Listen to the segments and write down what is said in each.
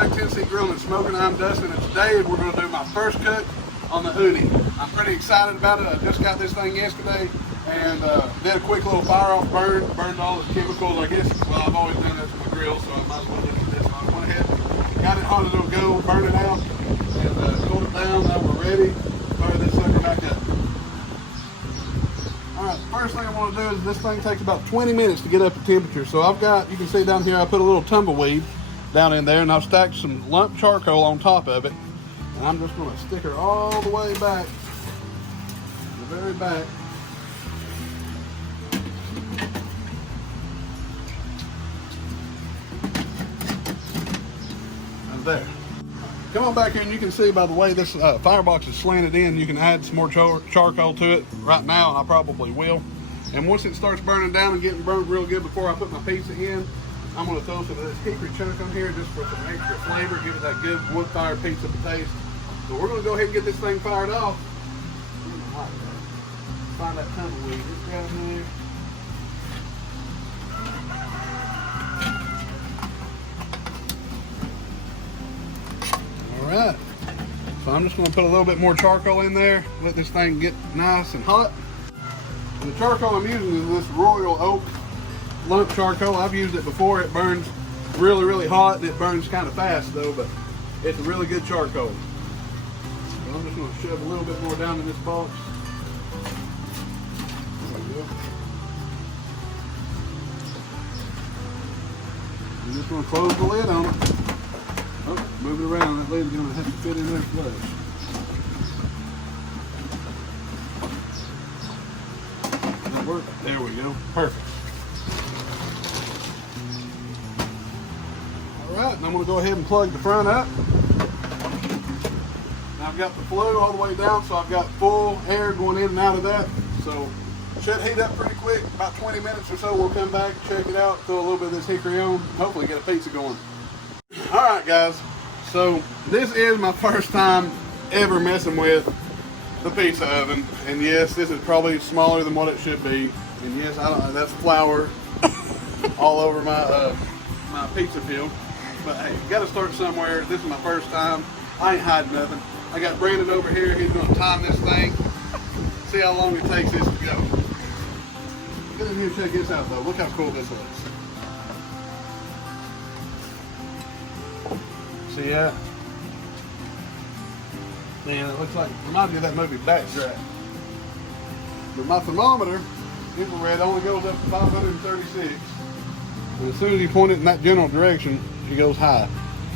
back to Tennessee Grillin and Smokin. I'm Dustin, and today we're going to do my first cut on the Ooni. I'm pretty excited about it. I just got this thing yesterday and did a quick little fire off burn, burned all the chemicals, I guess. Well, I've always done that to my grill, so I might as well look at this. So I went ahead, got it hot as it'll go, burn it out, and cool it down. Now we're ready. Fire this sucker back up. Alright, first thing I want to do is this thing takes about 20 minutes to get up to temperature. So I've got, you can see down here, I put a little tumbleweed down in there, and I've stacked some lump charcoal on top of it. And I'm just going to stick her all the way back, the very back. And there. Come on back here, and you can see by the way this firebox is slanted in, you can add some more charcoal to it. Right now, I probably will. And once it starts burning down and getting burnt real good before I put my pizza in, I'm going to throw some of this hickory chunk on here just for some extra flavor, give it that good wood-fired pizza taste. So we're going to go ahead and get this thing fired off. Find that tumbleweed just down there. Alright, so I'm just going to put a little bit more charcoal in there, let this thing get nice and hot. And the charcoal I'm using is this Royal Oak lump charcoal. I've used it before. It burns really, really hot, and it burns kind of fast though, but it's a really good charcoal. So I'm just going to shove a little bit more down in this box. There we go. I'm just going to close the lid on it. Oh, move it around. That lid's going to have to fit in there flush. That work? There we go. Perfect. Alright, and I'm going to go ahead and plug the front up. Now I've got the flue all the way down, so I've got full air going in and out of that. So it should heat up pretty quick. About 20 minutes or so, we'll come back, check it out, throw a little bit of this hickory on, hopefully get a pizza going. Alright guys, so this is my first time ever messing with the pizza oven. And yes, this is probably smaller than what it should be. And yes, I don't know, that's flour all over my my pizza peel. But hey, you gotta start somewhere. This is my first time. I ain't hiding nothing. I got Brandon over here, he's gonna time this thing. See how long it takes this to go. Get in here and check this out though. Look how cool this looks. See that? Man, it looks like, reminds me of that movie Backdraft. But my thermometer, infrared, only goes up to 536. And as soon as you point it in that general direction, it goes high.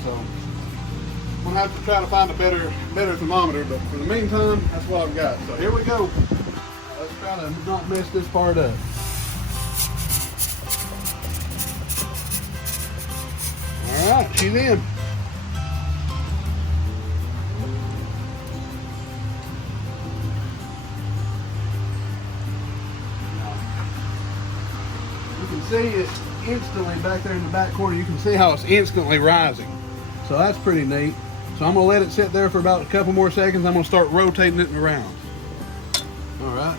So I'm gonna have to try to find a better thermometer, but for the meantime, that's what I've got. So here we go. Let's try to not mess this part up. All right, she's in. You can see it instantly back there in the back corner. You can see how it's instantly rising. So that's pretty neat. So I'm going to let it sit there for about a couple more seconds. I'm going to start rotating it around. All right.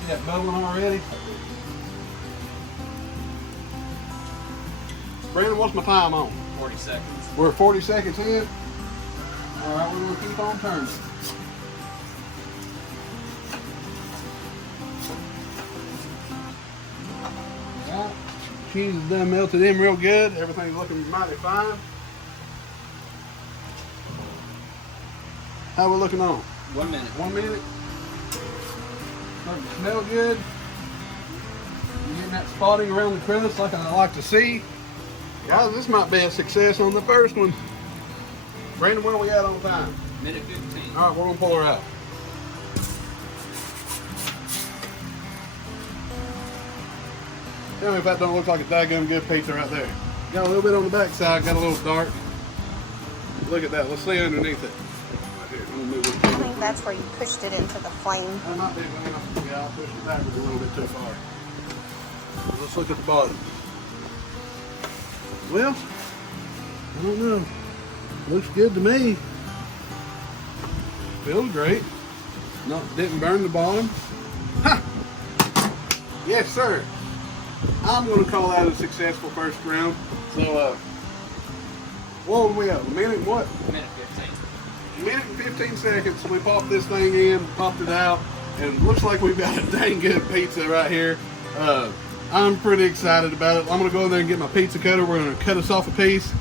See that bubbling already? Brandon, what's my time on? 40 seconds. We're 40 seconds in. All right, we're going to keep on turning. All right, cheese is done melted in real good. Everything's looking mighty fine. How we looking on? 1 minute. 1 minute. Starting to smell good. You're getting that spotting around the crust like I like to see. Guys, this might be a success on the first one. Brandon, where are we at on time? Minute 15. All right, we're gonna pull her out. Tell me if that don't look like a daggum good pizza right there. Got a little bit on the back side, got a little dark. Look at that, let's see underneath it. Right here, I'm gonna move it. I think that's where you pushed it into the flame. That might be, yeah, I pushed it backwards a little bit too far. Let's look at the bottom. Well, I don't know. Looks good to me. Feels great. No, didn't burn the bottom. Ha! Yes, sir. I'm going to call that a successful first round. So, what were we at? A minute and what? A minute 15. Minute and 15 seconds. We popped this thing in, popped it out, and looks like we've got a dang good pizza right here. I'm pretty excited about it. I'm going to go in there and get my pizza cutter. We're going to cut us off a piece.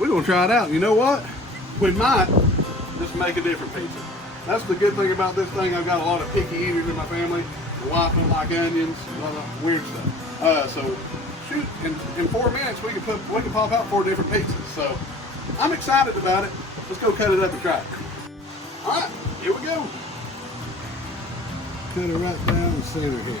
We're going to try it out. You know what? We might just make a different pizza. That's the good thing about this thing. I've got a lot of picky eaters in my family. My wife don't like onions, a lot of weird stuff. So shoot, in 4 minutes we can pop out 4 different pizzas. So I'm excited about it. Let's go cut it up and try it. All right, here we go. Cut it right down the center here.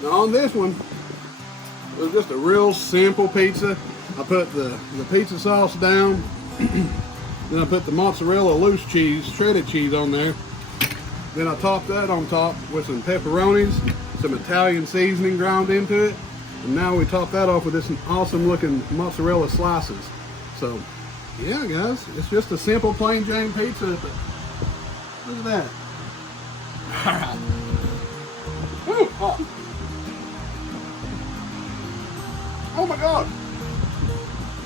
Now on this one, it was just a real simple pizza. I put the pizza sauce down, then I put the mozzarella loose cheese, shredded cheese on there. Then I topped that on top with some pepperonis, some Italian seasoning ground into it. And now we top that off with this awesome looking mozzarella slices. So yeah guys, it's just a simple plain Jane pizza, but look at that. All right. Woo, hot. Oh my God,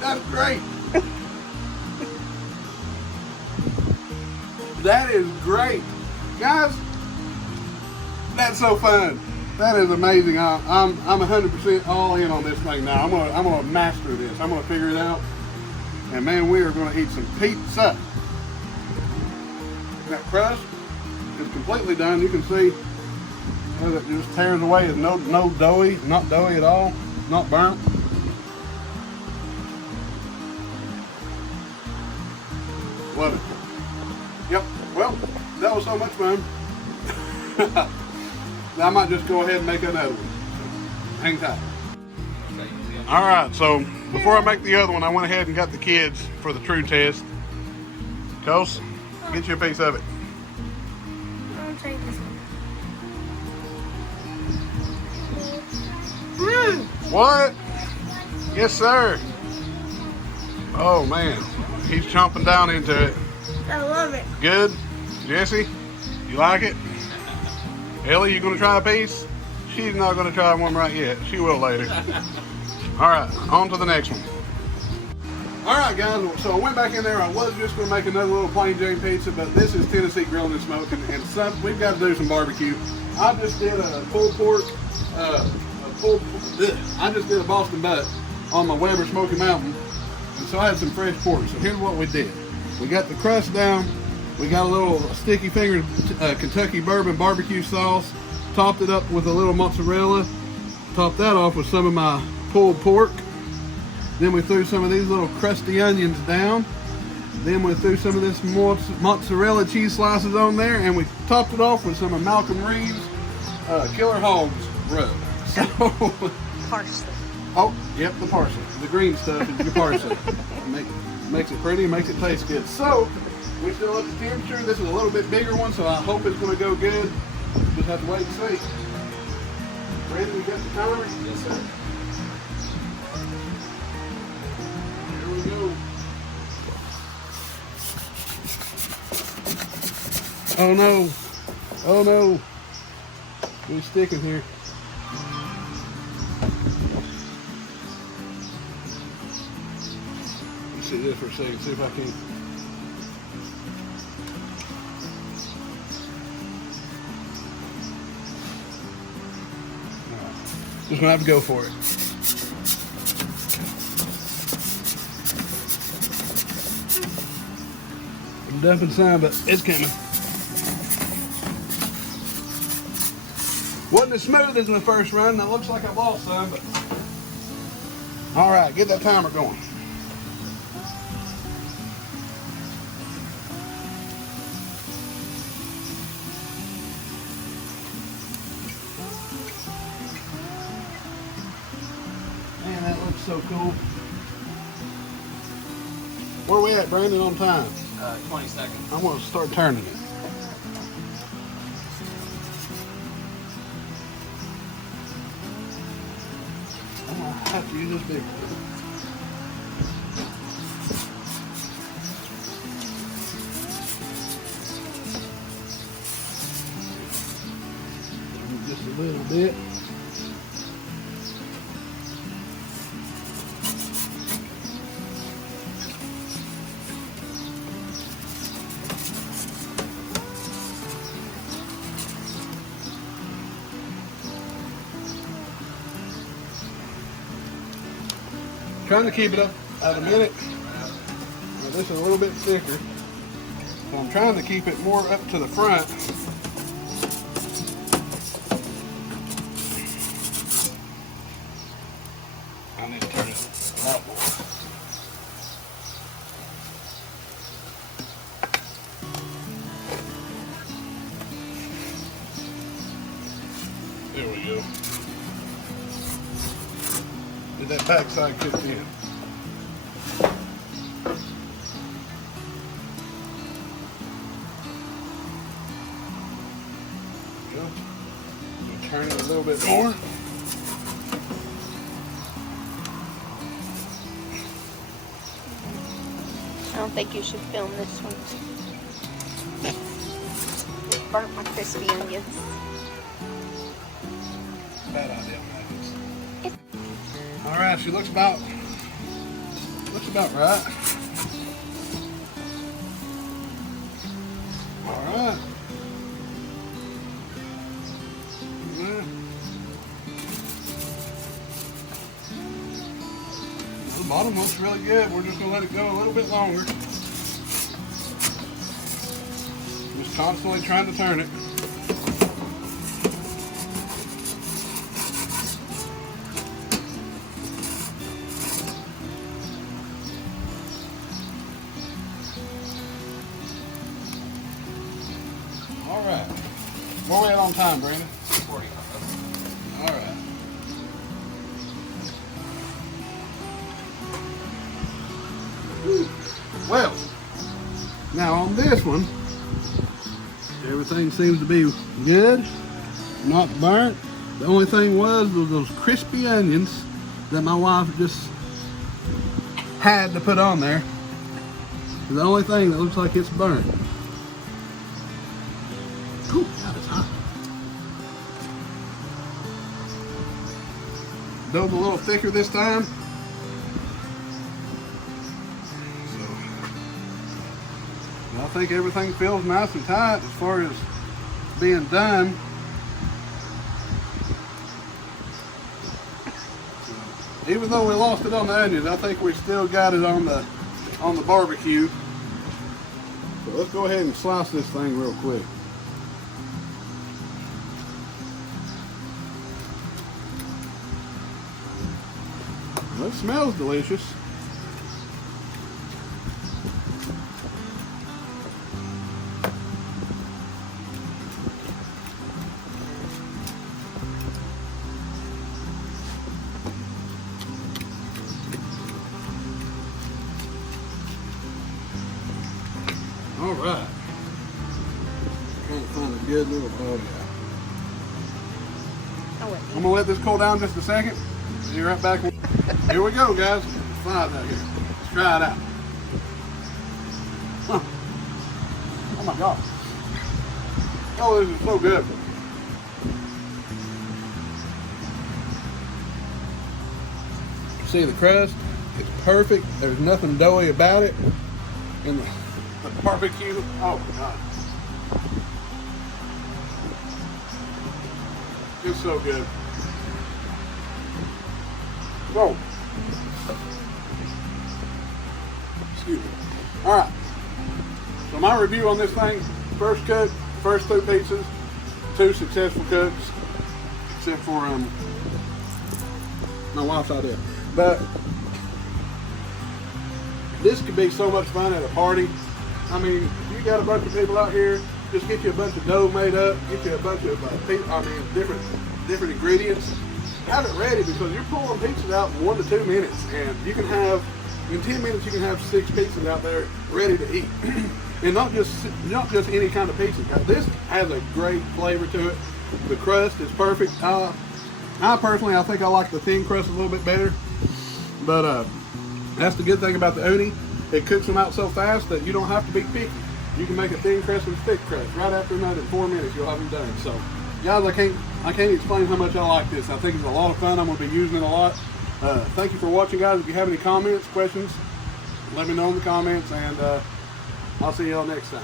that's great. That is great. Guys, that's so fun. That is amazing. I'm 100% all in on this thing now. I'm gonna master this. I'm gonna figure it out. And man, we are gonna eat some pizza. That crust is completely done. You can see it just tears away. It's no doughy, not doughy at all, not burnt. Love it. Yep. Well, that was so much fun. I might just go ahead and make another one. Hang tight. All right, so before I make the other one, I went ahead and got the kids for the true test. Kos, get you a piece of it. I'll take this one. What? Yes, sir. Oh man, he's chomping down into it. I love it. Good? Jesse, you like it? Ellie, you gonna try a piece? She's not gonna try one right yet. She will later. All right, on to the next one. All right, guys, so I went back in there. I was just gonna make another little plain Jane pizza, but this is Tennessee Grillin' and Smokin', and we've got to do some barbecue. I just did a pulled pork, I just did a Boston butt on my Weber Smoky Mountain, and so I had some fresh pork. So here's what we did. We got the crust down. We got a little sticky fingered Kentucky bourbon barbecue sauce, topped it up with a little mozzarella, topped that off with some of my pulled pork. Then we threw some of these little crusty onions down. Then we threw some of this mozzarella cheese slices on there, and we topped it off with some of Malcolm Reeves Killer Hogs rub. So, Parsley. oh, yep, the parsley. The green stuff is your parsley. Makes it pretty, makes it taste good. So, we still up the temperature. This is a little bit bigger one, so I hope it's going to go good. Just have to wait and see. Brandon, you got the timer? Yes, sir. Here we go. Oh no. Oh no. We're sticking here. Let's see this for a second, see if I can. Just gonna have to go for it. I'm dumping some, but it's coming. Wasn't as smooth as my first run. That looks like I lost some, but all right, get that timer going. Man, that looks so cool. Where we at, Brandon, on time? 20 seconds. I'm gonna start turning it. have to use this big one. Just a little bit. Trying to keep it up at a minute. Now, this is a little bit thicker, so I'm trying to keep it more up to the front. I need to turn it a lot more. There we go. Get that backside cooked in. There we go. Turn it a little bit more. I don't think you should film this one. It burnt my crispy onions. Bad idea, Magnus. All right, she looks about right. All right. Yeah. The bottom looks really good. We're just gonna let it go a little bit longer. Just constantly trying to turn it. All right. Where are we at on time, Brandon? 40. All right. Well, now on this one, everything seems to be good, not burnt. The only thing was those crispy onions that my wife just had to put on there. The only thing that looks like it's burnt. Ooh, that is hot. Dough's a little thicker this time. I think everything feels nice and tight as far as being done. Even though we lost it on the onions, I think we still got it on the barbecue. So let's go ahead and slice this thing real quick. Well, it smells delicious. All right. Trying to find a good little body out. I'm gonna let this cool down just a second. Be right back. Here we go, guys. It's fine out here. Let's try it out. Huh. Oh my God. Oh, this is so good. See the crust? It's perfect. There's nothing doughy about it. And the barbecue. Oh my God. It's so good. Whoa. Excuse me. All right. So my review on this thing: first cook, first two pizzas, 2 successful cooks, except for my wife's idea. But this could be so much fun at a party. I mean, if you got a bunch of people out here, just get you a bunch of dough made up, get you a bunch of different ingredients. Have it ready, because you're pulling pizzas out in 1 to 2 minutes, and you can have, in 10 minutes, you can have 6 pizzas out there ready to eat. And not just any kind of pizza. This has a great flavor to it. The crust is perfect. I I personally, I think I like the thin crust a little bit better. But that's the good thing about the Ooni. It cooks them out so fast that you don't have to be picky. You can make a thin crust and thick crust right after another. In 4 minutes, you'll have them done. So, guys, I can't explain how much I like this. I think it's a lot of fun. I'm going to be using it a lot. Thank you for watching, guys. If you have any comments, questions, let me know in the comments, and I'll see y'all next time.